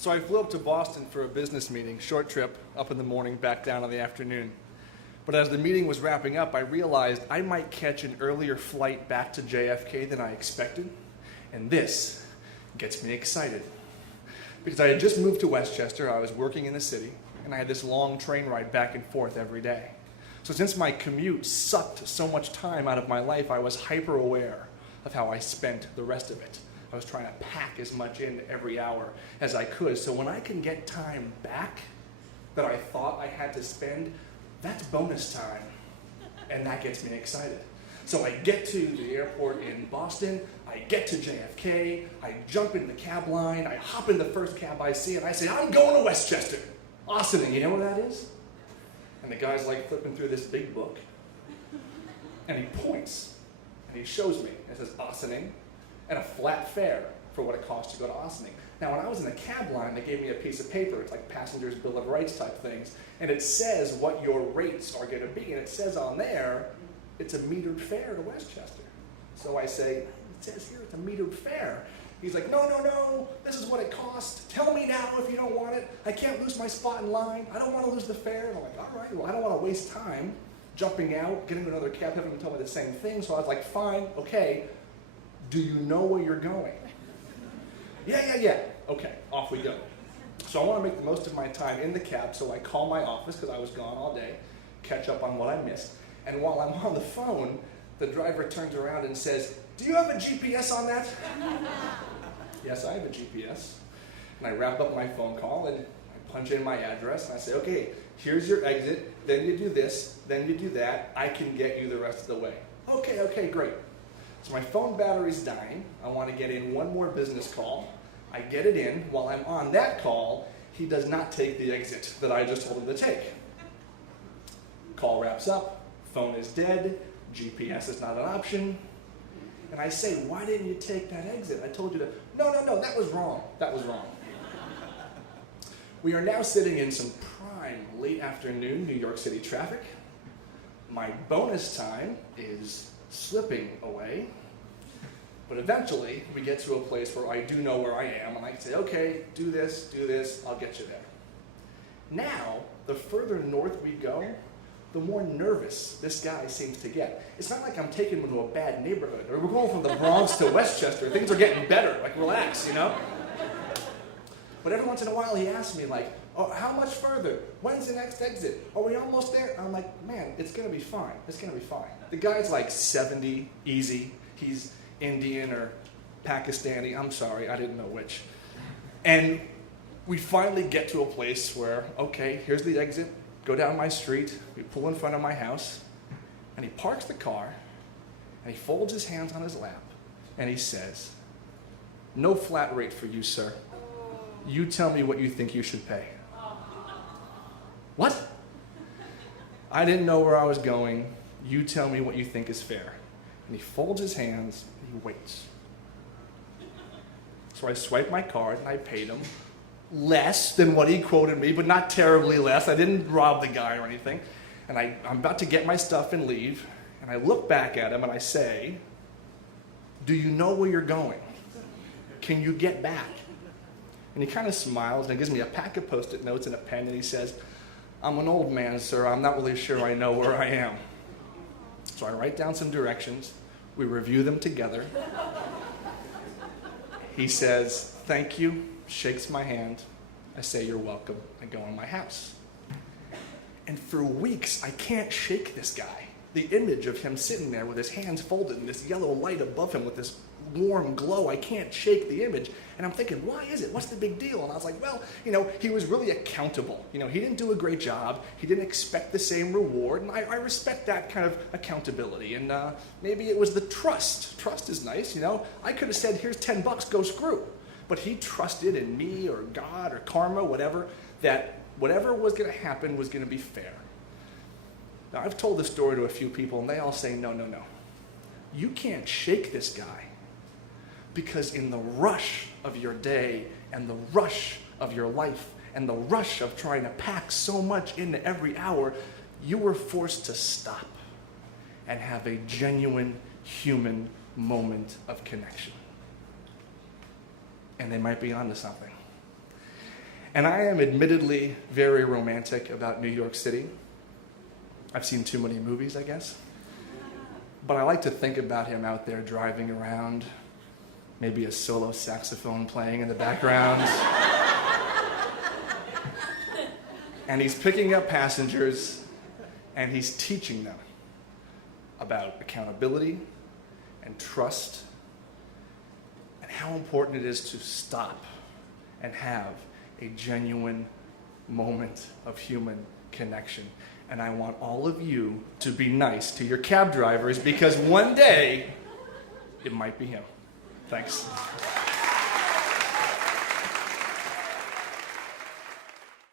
So I flew up to Boston for a business meeting, short trip, up in the morning, back down in the afternoon. But as the meeting was wrapping up, I realized I might catch an earlier flight back to JFK than I expected. And this gets me excited. Because I had just moved to Westchester, I was working in the city, and I had this long train ride back and forth every day. So since my commute sucked so much time out of my life, I was hyper aware of how I spent the rest of it. I was trying to pack as much in every hour as I could. So when I can get time back that I thought I had to spend, that's bonus time. And that gets me excited. So I get to the airport in Boston, I get to JFK, I jump in the cab line, I hop in the first cab I see, and I say, I'm going to Westchester. Austining, you know what that is? And the guy's like flipping through this big book, and he points, and he shows me. It says Austining, and a flat fare for what it costs to go to Austining. Now, when I was in the cab line, they gave me a piece of paper. It's like passenger's bill of rights type things. And it says what your rates are going to be. And it says on there, it's a metered fare to Westchester. So I say, it says here it's a metered fare. He's like, no, this is what it costs. Tell me now if you don't want it. I can't lose my spot in line. I don't want to lose the fare. And I'm like, all right, well, I don't want to waste time jumping out, getting to another cab, having them tell me the same thing. So I was like, fine, okay. Do you know where you're going? Yeah. Okay, off we go. So I want to make the most of my time in the cab, so I call my office, because I was gone all day, catch up on what I missed. And while I'm on the phone, the driver turns around and says, do you have a GPS on that? Yes, I have a GPS. And I wrap up my phone call, and I punch in my address, and I say, okay, here's your exit, then you do this, then you do that, I can get you the rest of the way. Okay, great. So my phone battery's dying. I want to get in one more business call. I get it in. While I'm on that call, he does not take the exit that I just told him to take. Call wraps up. Phone is dead. GPS is not an option. And I say, why didn't you take that exit? I told you to. No, that was wrong. That was wrong. We are now sitting in some prime late afternoon New York City traffic. My bonus time is slipping away, but eventually we get to a place where I do know where I am, and I can say, okay, do this, I'll get you there. Now, the further north we go, the more nervous this guy seems to get. It's not like I'm taking him to a bad neighborhood, or we're going from the Bronx to Westchester, things are getting better, like relax, you know? But every once in a while he asks me like, oh, how much further? When's the next exit? Are we almost there? I'm like, man, it's gonna be fine. It's gonna be fine. The guy's like 70, easy. He's Indian or Pakistani. I'm sorry, I didn't know which. And we finally get to a place where, okay, here's the exit. Go down my street. We pull in front of my house. And he parks the car. And he folds his hands on his lap. And he says, no flat rate for you, sir. You tell me what you think you should pay. What? I didn't know where I was going. You tell me what you think is fair. And he folds his hands and he waits. So I swipe my card and I paid him less than what he quoted me, but not terribly less. I didn't rob the guy or anything. And I'm about to get my stuff and leave. And I look back at him and I say, do you know where you're going? Can you get back? And he kind of smiles and he gives me a pack of Post-it notes and a pen and he says, I'm an old man, sir. I'm not really sure I know where I am. So I write down some directions. We review them together. He says, thank you, shakes my hand. I say, you're welcome. I go in my house. And for weeks, I can't shake this guy. The image of him sitting there with his hands folded and this yellow light above him with this warm glow, I can't shake the image. And I'm thinking, why is it? What's the big deal? And I was like, well, he was really accountable. He didn't do a great job. He didn't expect the same reward. And I respect that kind of accountability. And maybe it was the trust. Trust is nice, I could have said, here's $10, go screw. But he trusted in me or God or karma, whatever, that whatever was going to happen was going to be fair. Now, I've told this story to a few people, and they all say, no. You can't shake this guy. Because in the rush of your day and the rush of your life and the rush of trying to pack so much into every hour, you were forced to stop and have a genuine human moment of connection. And they might be onto something. And I am admittedly very romantic about New York City. I've seen too many movies, I guess. But I like to think about him out there driving around, maybe a solo saxophone playing in the background. And he's picking up passengers, and he's teaching them about accountability and trust, and how important it is to stop and have a genuine moment of human connection. And I want all of you to be nice to your cab drivers, because one day it might be him. Thanks.